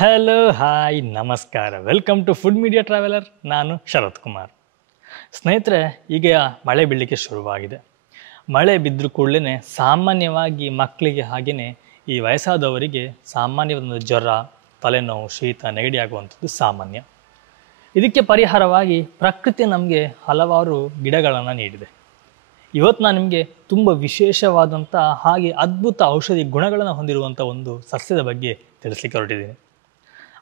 Hello hi ನಮಸ್ಕಾರ, welcome to food media traveller. ನಾನು ಶರತ್ ಕುಮಾರ್. ಸ್ನೇಹಿತರೆ, ಈಗ ಮಳೆ ಬೀಳಲಿಕ್ಕೆ ಶುರುವಾಗಿದೆ. ಮಳೆ ಬಿದ್ದರೂ ಕೂಡಲೇ ಸಾಮಾನ್ಯವಾಗಿ ಮಕ್ಕಳಿಗೆ ಹಾಗೆಯೇ ಈ ವಯಸ್ಸಾದವರಿಗೆ ಸಾಮಾನ್ಯವಾದ ಜ್ವರ, ತಲೆನೋವು, ಶೀತ, ನೆಗಡಿ ಆಗುವಂಥದ್ದು ಸಾಮಾನ್ಯ. ಇದಕ್ಕೆ ಪರಿಹಾರವಾಗಿ ಪ್ರಕೃತಿ ನಮಗೆ ಹಲವಾರು ಗಿಡಗಳನ್ನು ನೀಡಿದೆ. ಇವತ್ತು ನಾನು ನಿಮಗೆ ತುಂಬ ವಿಶೇಷವಾದಂಥ ಹಾಗೆ ಅದ್ಭುತ ಔಷಧಿ ಗುಣಗಳನ್ನು ಹೊಂದಿರುವಂಥ ಒಂದು ಸಸ್ಯದ ಬಗ್ಗೆ ತಿಳಿಸ್ಲಿಕ್ಕೆ ಹೊರಟಿದ್ದೀನಿ.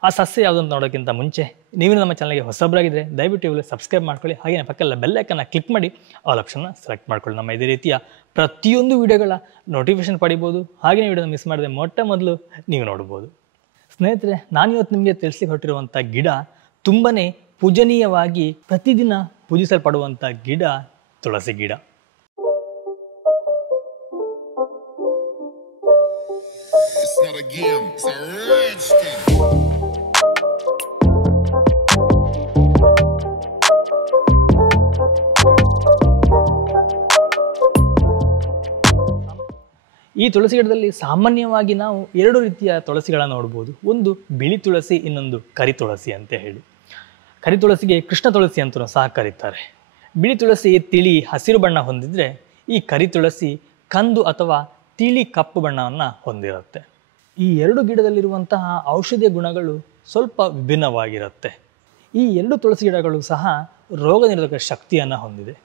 ಆ ಸಸ್ಯ ಯಾವುದಂತ ನೋಡೋಕ್ಕಿಂತ ಮುಂಚೆ ನೀವು ನಮ್ಮ ಚಾನಲ್ಗೆ ಹೊಸಬರಾಗಿದ್ದರೆ ದಯವಿಟ್ಟು ಇವಾಗ ಸಬ್ಸ್ಕ್ರೈಬ್ ಮಾಡ್ಕೊಳ್ಳಿ. ಹಾಗೆಯೇ ಪಕ್ಕದ ಬೆಲ್ಲೈಕನ್ನ ಕ್ಲಿಕ್ ಮಾಡಿ ಆಲ್ ಆಪ್ಷನ್ನ ಸೆಲೆಕ್ಟ್ ಮಾಡ್ಕೊಳ್ಳಿ. ನಮ್ಮ ಇದೇ ರೀತಿಯ ಪ್ರತಿಯೊಂದು ವಿಡಿಯೋಗಳ ನೋಟಿಫಿಕೇಶನ್ ಪಡಿಬೋದು. ಹಾಗೆಯೇ ವಿಡಿಯೋನ ಮಿಸ್ ಮಾಡದೆ ಮೊದಲು ನೀವು ನೋಡ್ಬೋದು. ಸ್ನೇಹಿತರೆ, ನಾನಿವತ್ತು ನಿಮಗೆ ತಿಳಿಸ್ಲಿಕ್ಕೆ ಹೊರಟಿರುವಂಥ ಗಿಡ ತುಂಬಾ ಪೂಜನೀಯವಾಗಿ ಪ್ರತಿದಿನ ಪೂಜಿಸಲ್ಪಡುವಂಥ ಗಿಡ ತುಳಸಿ ಗಿಡ. ಈ ತುಳಸಿ ಗಿಡದಲ್ಲಿ ಸಾಮಾನ್ಯವಾಗಿ ನಾವು ಎರಡು ರೀತಿಯ ತುಳಸಿಗಳನ್ನು ನೋಡ್ಬೋದು. ಒಂದು ಬಿಳಿ ತುಳಸಿ, ಇನ್ನೊಂದು ಕರಿ ತುಳಸಿ ಅಂತ ಹೇಳಿ. ಕರಿ ತುಳಸಿಗೆ ಕೃಷ್ಣ ತುಳಸಿ ಅಂತಲೂ ಸಹ ಕರೀತಾರೆ. ಬಿಳಿ ತುಳಸಿ ತಿಳಿ ಹಸಿರು ಬಣ್ಣ ಹೊಂದಿದ್ರೆ, ಈ ಕರಿ ತುಳಸಿ ಕಂದು ಅಥವಾ ತಿಳಿ ಕಪ್ಪು ಬಣ್ಣವನ್ನು ಹೊಂದಿರುತ್ತೆ. ಈ ಎರಡು ಗಿಡದಲ್ಲಿರುವಂತಹ ಔಷಧೀಯ ಗುಣಗಳು ಸ್ವಲ್ಪ ವಿಭಿನ್ನವಾಗಿರುತ್ತೆ. ಈ ಎರಡು ತುಳಸಿ ಗಿಡಗಳು ಸಹ ರೋಗ ನಿರೋಧಕ ಶಕ್ತಿಯನ್ನು ಹೊಂದಿದೆ.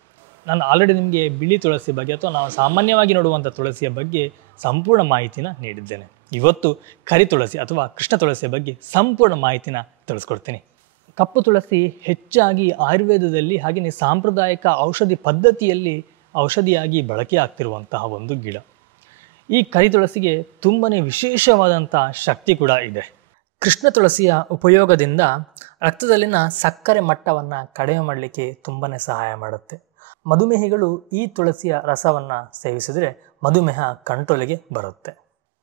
ನಾನು ಆಲ್ರೆಡಿ ನಿಮಗೆ ಬಿಳಿ ತುಳಸಿ ಬಗ್ಗೆ ಅಥವಾ ನಾವು ಸಾಮಾನ್ಯವಾಗಿ ನೋಡುವಂಥ ತುಳಸಿಯ ಬಗ್ಗೆ ಸಂಪೂರ್ಣ ಮಾಹಿತಿನ ನೀಡಿದ್ದೇನೆ. ಇವತ್ತು ಕರಿ ತುಳಸಿ ಅಥವಾ ಕೃಷ್ಣ ತುಳಸಿಯ ಬಗ್ಗೆ ಸಂಪೂರ್ಣ ಮಾಹಿತಿನ ತಿಳಿಸ್ಕೊಡ್ತೀನಿ. ಕಪ್ಪು ತುಳಸಿ ಹೆಚ್ಚಾಗಿ ಆಯುರ್ವೇದದಲ್ಲಿ ಹಾಗೆಯೇ ಸಾಂಪ್ರದಾಯಿಕ ಔಷಧಿ ಪದ್ಧತಿಯಲ್ಲಿ ಔಷಧಿಯಾಗಿ ಬಳಕೆ ಆಗ್ತಿರುವಂತಹ ಒಂದು ಗಿಡ. ಈ ಕರಿ ತುಳಸಿಗೆ ತುಂಬಾ ವಿಶೇಷವಾದಂಥ ಶಕ್ತಿ ಕೂಡ ಇದೆ. ಕೃಷ್ಣ ತುಳಸಿಯ ಉಪಯೋಗದಿಂದ ರಕ್ತದಲ್ಲಿನ ಸಕ್ಕರೆ ಮಟ್ಟವನ್ನು ಕಡಿಮೆ ಮಾಡಲಿಕ್ಕೆ ತುಂಬಾ ಸಹಾಯ ಮಾಡುತ್ತೆ. ಮಧುಮೇಹಿಗಳು ಈ ತುಳಸಿಯ ರಸವನ್ನು ಸೇವಿಸಿದರೆ ಮಧುಮೇಹ ಕಂಟ್ರೋಲಿಗೆ ಬರುತ್ತೆ.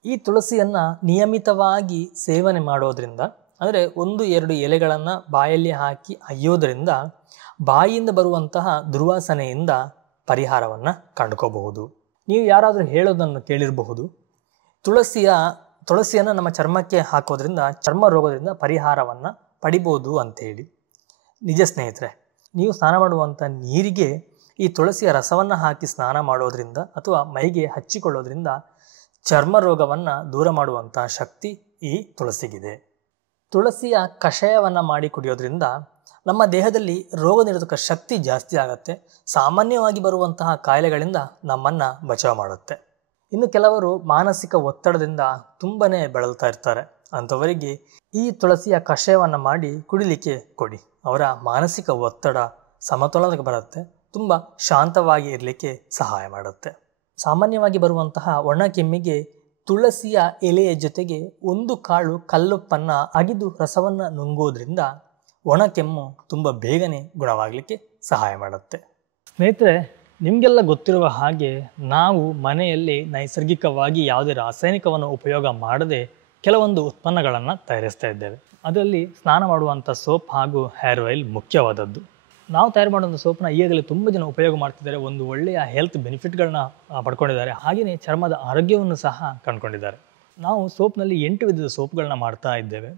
ಈ ತುಳಸಿಯನ್ನು ನಿಯಮಿತವಾಗಿ ಸೇವನೆ ಮಾಡೋದ್ರಿಂದ, ಅಂದರೆ 1-2 ಎಲೆಗಳನ್ನು ಬಾಯಲ್ಲಿ ಹಾಕಿ ಅಯ್ಯೋದ್ರಿಂದ ಬಾಯಿಯಿಂದ ಬರುವಂತಹ ದುರ್ವಾಸನೆಯಿಂದ ಪರಿಹಾರವನ್ನು ಕಂಡುಕೋಬಹುದು. ನೀವು ಯಾರಾದರೂ ಹೇಳೋದನ್ನು ಕೇಳಿರಬಹುದು, ತುಳಸಿಯನ್ನು ನಮ್ಮ ಚರ್ಮಕ್ಕೆ ಹಾಕೋದ್ರಿಂದ ಚರ್ಮ ರೋಗದಿಂದ ಪರಿಹಾರವನ್ನು ಪಡಿಬೋದು ಅಂಥೇಳಿ. ನಿಜ ಸ್ನೇಹಿತರೆ, ನೀವು ಸ್ನಾನ ಮಾಡುವಂಥ ನೀರಿಗೆ ಈ ತುಳಸಿಯ ರಸವನ್ನು ಹಾಕಿ ಸ್ನಾನ ಮಾಡೋದ್ರಿಂದ ಅಥವಾ ಮೈಗೆ ಹಚ್ಚಿಕೊಳ್ಳೋದ್ರಿಂದ ಚರ್ಮ ರೋಗವನ್ನು ದೂರ ಮಾಡುವಂಥ ಶಕ್ತಿ ಈ ತುಳಸಿಗಿದೆ. ತುಳಸಿಯ ಕಷಾಯವನ್ನು ಮಾಡಿ ಕುಡಿಯೋದ್ರಿಂದ ನಮ್ಮ ದೇಹದಲ್ಲಿ ರೋಗ ನಿರೋಧಕ ಶಕ್ತಿ ಜಾಸ್ತಿ ಆಗುತ್ತೆ. ಸಾಮಾನ್ಯವಾಗಿ ಬರುವಂತಹ ಕಾಯಿಲೆಗಳಿಂದ ನಮ್ಮನ್ನು ಬಚಾವ್ ಮಾಡುತ್ತೆ. ಇನ್ನು ಕೆಲವರು ಮಾನಸಿಕ ಒತ್ತಡದಿಂದ ತುಂಬಾ ಬಳಲ್ತಾ ಇರ್ತಾರೆ. ಅಂಥವರಿಗೆ ಈ ತುಳಸಿಯ ಕಷಾಯವನ್ನು ಮಾಡಿ ಕುಡಿಲಿಕ್ಕೆ ಕೊಡಿ. ಅವರ ಮಾನಸಿಕ ಒತ್ತಡ ಸಮತೋಲನಕ್ಕೆ ಬರುತ್ತೆ, ತುಂಬ ಶಾಂತವಾಗಿ ಇರಲಿಕ್ಕೆ ಸಹಾಯ ಮಾಡುತ್ತೆ. ಸಾಮಾನ್ಯವಾಗಿ ಬರುವಂತಹ ಒಣ ಕೆಮ್ಮಿಗೆ ತುಳಸಿಯ ಎಲೆಯ ಜೊತೆಗೆ 1 ಕಾಳು ಕಲ್ಲುಪ್ಪನ್ನು ಅಗಿದು ರಸವನ್ನು ನುಂಗೋದ್ರಿಂದ ಒಣ ಕೆಮ್ಮು ತುಂಬ ಬೇಗನೆ ಗುಣವಾಗಲಿಕ್ಕೆ ಸಹಾಯ ಮಾಡುತ್ತೆ. ಸ್ನೇಹಿತರೆ, ನಿಮಗೆಲ್ಲ ಗೊತ್ತಿರುವ ಹಾಗೆ ನಾವು ಮನೆಯಲ್ಲಿ ನೈಸರ್ಗಿಕವಾಗಿ ಯಾವುದೇ ರಾಸಾಯನಿಕವನ್ನು ಉಪಯೋಗ ಮಾಡದೆ ಕೆಲವೊಂದು ಉತ್ಪನ್ನಗಳನ್ನು ತಯಾರಿಸ್ತಾ ಇದ್ದೇವೆ. ಅದರಲ್ಲಿ ಸ್ನಾನ ಮಾಡುವಂಥ ಸೋಪ್ ಹಾಗೂ ಹೇರ್ ಆಯಿಲ್ ಮುಖ್ಯವಾದದ್ದು. ನಾವು ತಯಾರು ಮಾಡುವಂಥ ಸೋಪ್ನ ಈಗಾಗಲೇ ತುಂಬ ಜನ ಉಪಯೋಗ ಮಾಡ್ತಿದ್ದಾರೆ. ಒಂದು ಒಳ್ಳೆಯ ಹೆಲ್ತ್ ಬೆನಿಫಿಟ್ಗಳನ್ನ ಪಡ್ಕೊಂಡಿದ್ದಾರೆ. ಹಾಗೆಯೇ ಚರ್ಮದ ಆರೋಗ್ಯವನ್ನು ಸಹ ಕಂಡುಕೊಂಡಿದ್ದಾರೆ. ನಾವು ಸೋಪ್ನಲ್ಲಿ 8 ವಿಧದ ಸೋಪ್ಗಳನ್ನ ಮಾಡ್ತಾ ಇದ್ದೇವೆ.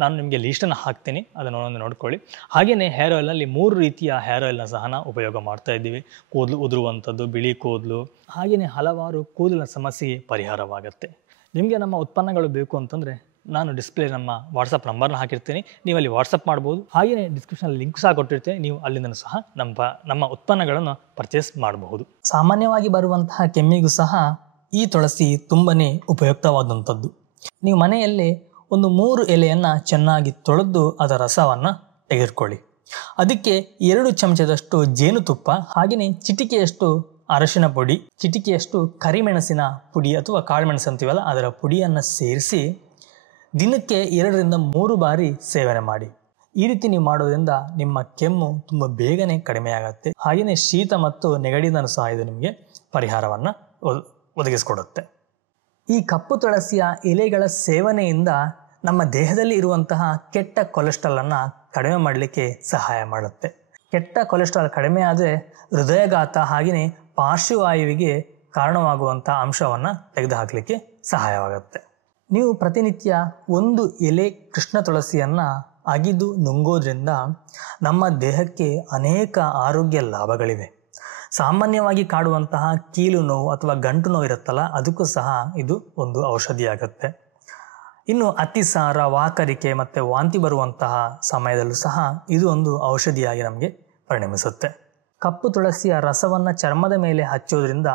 ನಾನು ನಿಮಗೆ ಲೀಸ್ಟನ್ನು ಹಾಕ್ತೀನಿ, ಅದನ್ನು ನೋಡ್ಕೊಳ್ಳಿ. ಹಾಗೆಯೇ ಹೇರ್ ಆಯಿಲ್ನಲ್ಲಿ 3 ರೀತಿಯ ಹೇರ್ ಆಯಿಲ್ನ ಸಹ ನಾವು ಉಪಯೋಗ ಮಾಡ್ತಾ ಇದ್ದೀವಿ. ಕೂದಲು ಉದುರುವಂಥದ್ದು, ಬಿಳಿ ಕೂದಲು, ಹಾಗೆಯೇ ಹಲವಾರು ಕೂದಲಿನ ಸಮಸ್ಯೆಗೆ ಪರಿಹಾರವಾಗುತ್ತೆ. ನಿಮಗೆ ನಮ್ಮ ಉತ್ಪನ್ನಗಳು ಬೇಕು ಅಂತಂದರೆ ನಾನು ಡಿಸ್ಪ್ಲೇ ನಮ್ಮ ವಾಟ್ಸಪ್ ನಂಬರ್ನ ಹಾಕಿರ್ತೀನಿ, ನೀವು ಅಲ್ಲಿ ವಾಟ್ಸಪ್ ಮಾಡ್ಬೋದು. ಹಾಗೆಯೇ ಡಿಸ್ಕ್ರಿಪ್ಷನಲ್ಲಿ ಲಿಂಕ್ ಸಹ ಕೊಟ್ಟಿರ್ತೀನಿ, ನೀವು ಅಲ್ಲಿಂದ ಸಹ ನಮ್ಮ ಉತ್ಪನ್ನಗಳನ್ನು ಪರ್ಚೇಸ್ ಮಾಡಬಹುದು. ಸಾಮಾನ್ಯವಾಗಿ ಬರುವಂತಹ ಕೆಮ್ಮಿಗೂ ಸಹ ಈ ತುಳಸಿ ತುಂಬಾ ಉಪಯುಕ್ತವಾದಂಥದ್ದು. ನೀವು ಮನೆಯಲ್ಲೇ ಒಂದು 3 ಎಲೆಯನ್ನು ಚೆನ್ನಾಗಿ ತೊಳೆದು ಅದರ ರಸವನ್ನು ತೆಗೆದುಕೊಳ್ಳಿ. ಅದಕ್ಕೆ 2 ಚಮಚದಷ್ಟು ಜೇನುತುಪ್ಪ, ಹಾಗೆಯೇ ಚಿಟಿಕೆಯಷ್ಟು ಅರಶಿನ ಪುಡಿ, ಚಿಟಿಕೆಯಷ್ಟು ಕರಿಮೆಣಸಿನ ಪುಡಿ ಅಥವಾ ಕಾಳುಮೆಣಸು ಅಂತೀವಲ್ಲ ಅದರ ಪುಡಿಯನ್ನು ಸೇರಿಸಿ ದಿನಕ್ಕೆ 2-3 ಬಾರಿ ಸೇವನೆ ಮಾಡಿ. ಈ ರೀತಿ ನೀವು ಮಾಡೋದ್ರಿಂದ ನಿಮ್ಮ ಕೆಮ್ಮು ತುಂಬ ಬೇಗನೆ ಕಡಿಮೆ ಆಗುತ್ತೆ. ಹಾಗೆಯೇ ಶೀತ ಮತ್ತು ನೆಗಡಿಯಿಂದಲೂ ಸಹ ಇದು ನಿಮಗೆ ಪರಿಹಾರವನ್ನು ಒದಗಿಸಿಕೊಡುತ್ತೆ. ಈ ಕಪ್ಪು ತುಳಸಿಯ ಎಲೆಗಳ ಸೇವನೆಯಿಂದ ನಮ್ಮ ದೇಹದಲ್ಲಿ ಇರುವಂತಹ ಕೆಟ್ಟ ಕೊಲೆಸ್ಟ್ರಾಲನ್ನು ಕಡಿಮೆ ಮಾಡಲಿಕ್ಕೆ ಸಹಾಯ ಮಾಡುತ್ತೆ. ಕೆಟ್ಟ ಕೊಲೆಸ್ಟ್ರಾಲ್ ಕಡಿಮೆ ಆದರೆ ಹೃದಯಘಾತ ಹಾಗೆಯೇ ಪಾರ್ಶ್ವವಾಯುವಿಗೆ ಕಾರಣವಾಗುವಂಥ ಅಂಶವನ್ನು ತೆಗೆದುಹಾಕಲಿಕ್ಕೆ ಸಹಾಯವಾಗುತ್ತೆ. ನೀವು ಪ್ರತಿನಿತ್ಯ ಒಂದು ಎಲೆ ಕೃಷ್ಣ ತುಳಸಿಯನ್ನು ಅಗಿದು ನುಂಗೋದ್ರಿಂದ ನಮ್ಮ ದೇಹಕ್ಕೆ ಅನೇಕ ಆರೋಗ್ಯ ಲಾಭಗಳಿವೆ. ಸಾಮಾನ್ಯವಾಗಿ ಕಾಡುವಂತಹ ಕೀಲು ನೋವು ಅಥವಾ ಗಂಟು ನೋವು ಇರುತ್ತಲ್ಲ, ಅದಕ್ಕೂ ಸಹ ಇದು ಒಂದು ಔಷಧಿಯಾಗುತ್ತೆ. ಇನ್ನು ಅತಿಸಾರ, ವಾಕರಿಕೆ ಮತ್ತು ವಾಂತಿ ಬರುವಂತಹ ಸಮಯದಲ್ಲೂ ಸಹ ಇದು ಒಂದು ಔಷಧಿಯಾಗಿ ನಮಗೆ ಪರಿಣಮಿಸುತ್ತೆ. ಕಪ್ಪು ತುಳಸಿಯ ರಸವನ್ನು ಚರ್ಮದ ಮೇಲೆ ಹಚ್ಚೋದ್ರಿಂದ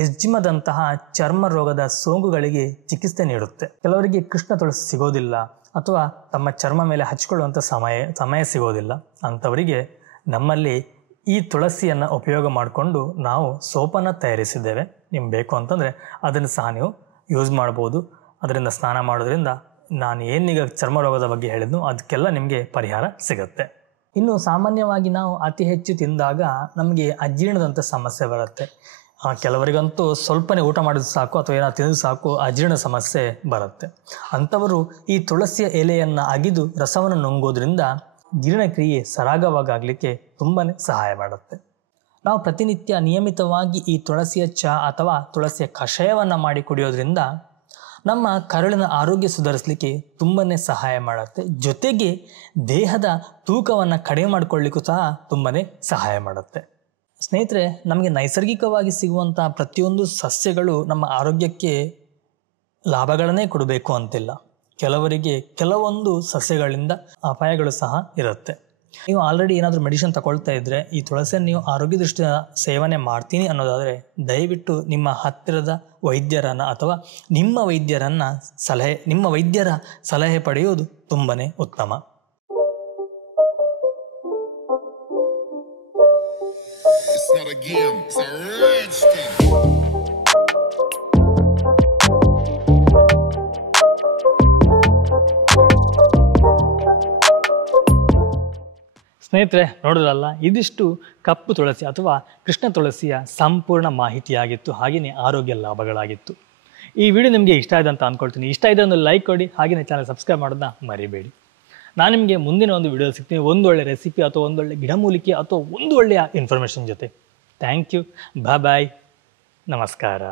ಎಸ್ಜಿಮದಂತಹ ಚರ್ಮ ರೋಗದ ಸೋಂಕುಗಳಿಗೆ ಚಿಕಿತ್ಸೆ ನೀಡುತ್ತೆ. ಕೆಲವರಿಗೆ ಕೃಷ್ಣ ತುಳಸಿ ಸಿಗೋದಿಲ್ಲ ಅಥವಾ ತಮ್ಮ ಚರ್ಮ ಮೇಲೆ ಹಚ್ಕೊಳ್ಳುವಂಥ ಸಮಯ ಸಿಗೋದಿಲ್ಲ. ಅಂಥವರಿಗೆ ನಮ್ಮಲ್ಲಿ ಈ ತುಳಸಿಯನ್ನು ಉಪಯೋಗ ಮಾಡಿಕೊಂಡು ನಾವು ಸೋಪನ್ನು ತಯಾರಿಸಿದ್ದೇವೆ. ನಿಮ್ಗೆ ಬೇಕು ಅಂತಂದರೆ ಅದನ್ನು ಸಹ ನೀವು ಯೂಸ್ ಮಾಡ್ಬೋದು. ಅದರಿಂದ ಸ್ನಾನ ಮಾಡೋದ್ರಿಂದ ನಾನು ಏನೀಗ ಚರ್ಮ ರೋಗದ ಬಗ್ಗೆ ಹೇಳಿದ್ನು ಅದಕ್ಕೆಲ್ಲ ನಿಮಗೆ ಪರಿಹಾರ ಸಿಗುತ್ತೆ. ಇನ್ನು ಸಾಮಾನ್ಯವಾಗಿ ನಾವು ಅತಿ ಹೆಚ್ಚು ತಿಂದಾಗ ನಮಗೆ ಅಜೀರ್ಣದಂಥ ಸಮಸ್ಯೆ ಬರುತ್ತೆ. ಕೆಲವರಿಗಂತೂ ಸ್ವಲ್ಪನೇ ಊಟ ಮಾಡಿದ್ರು ಸಾಕು ಅಥವಾ ಏನಾದ್ರು ತಿಂದು ಸಾಕು ಅಜೀರ್ಣ ಸಮಸ್ಯೆ ಬರುತ್ತೆ. ಅಂಥವರು ಈ ತುಳಸಿಯ ಎಲೆಯನ್ನು ಅಗಿದು ರಸವನ್ನು ನುಂಗೋದ್ರಿಂದ ಜೀರ್ಣಕ್ರಿಯೆ ಸರಾಗವಾಗಲಿಕ್ಕೆ ತುಂಬಾ ಸಹಾಯ ಮಾಡುತ್ತೆ. ನಾವು ಪ್ರತಿನಿತ್ಯ ನಿಯಮಿತವಾಗಿ ಈ ತುಳಸಿಯ ಚಹಾ ಅಥವಾ ತುಳಸಿಯ ಕಷಾಯವನ್ನು ಮಾಡಿ ಕುಡಿಯೋದ್ರಿಂದ ನಮ್ಮ ಕರುಳಿನ ಆರೋಗ್ಯ ಸುಧಾರಿಸಲಿಕ್ಕೆ ತುಂಬಾ ಸಹಾಯ ಮಾಡುತ್ತೆ. ಜೊತೆಗೆ ದೇಹದ ತೂಕವನ್ನು ಕಡಿಮೆ ಮಾಡಿಕೊಳ್ಳಿಕ್ಕೂ ಸಹ ತುಂಬಾ ಸಹಾಯ ಮಾಡುತ್ತೆ. ಸ್ನೇಹಿತರೆ, ನಮಗೆ ನೈಸರ್ಗಿಕವಾಗಿ ಸಿಗುವಂಥ ಪ್ರತಿಯೊಂದು ಸಸ್ಯಗಳು ನಮ್ಮ ಆರೋಗ್ಯಕ್ಕೆ ಲಾಭಗಳನ್ನೇ ಕೊಡಬೇಕು ಅಂತಿಲ್ಲ. ಕೆಲವರಿಗೆ ಕೆಲವೊಂದು ಸಸ್ಯಗಳಿಂದ ಅಪಾಯಗಳು ಸಹ ಇರುತ್ತೆ. ನೀವು ಆಲ್ರೆಡಿ ಏನಾದರೂ ಮೆಡಿಸಿನ್ ತಗೊಳ್ತಾ ಇದ್ದರೆ ಈ ತುಳಸಿಯನ್ನು ನೀವು ಆರೋಗ್ಯ ದೃಷ್ಟಿಯ ಸೇವನೆ ಮಾಡ್ತೀನಿ ಅನ್ನೋದಾದರೆ ದಯವಿಟ್ಟು ನಿಮ್ಮ ಹತ್ತಿರದ ವೈದ್ಯರನ್ನು ಅಥವಾ ನಿಮ್ಮ ವೈದ್ಯರ ಸಲಹೆ ಪಡೆಯೋದು ತುಂಬಾ ಉತ್ತಮ. ಸ್ನೇಹಿತರೆ, ನೋಡಿದ್ರಲ್ಲ, ಇದಿಷ್ಟು ಕಪ್ಪು ತುಳಸಿ ಅಥವಾ ಕೃಷ್ಣ ತುಳಸಿಯ ಸಂಪೂರ್ಣ ಮಾಹಿತಿಯಾಗಿತ್ತು, ಹಾಗೆಯೇ ಆರೋಗ್ಯ ಲಾಭಗಳಾಗಿತ್ತು. ಈ ವಿಡಿಯೋ ನಿಮಗೆ ಇಷ್ಟ ಆಯ್ತು ಅಂತ ಅಂದ್ಕೊಳ್ತೀನಿ. ಇಷ್ಟ ಇದೆ ಒಂದು ಲೈಕ್ ಕೊಡಿ, ಹಾಗೆಯೇ ಚಾನಲ್ ಸಬ್ಸ್ಕ್ರೈಬ್ ಮಾಡೋದನ್ನ ಮರಿಬೇಡಿ. ನಾನು ನಿಮಗೆ ಮುಂದಿನ ಒಂದು ವಿಡಿಯೋ ಸಿಗ್ತೀನಿ, ಒಂದು ಒಳ್ಳೆ ರೆಸಿಪಿ ಅಥವಾ ಒಂದೊಳ್ಳೆ ಗಿಡಮೂಲಿಕೆ ಅಥವಾ ಒಂದು ಒಳ್ಳೆಯ ಇನ್ಫಾರ್ಮೇಷನ್ ಜೊತೆ. Thank you. ಬಾಯ್. ನಮಸ್ಕಾರ.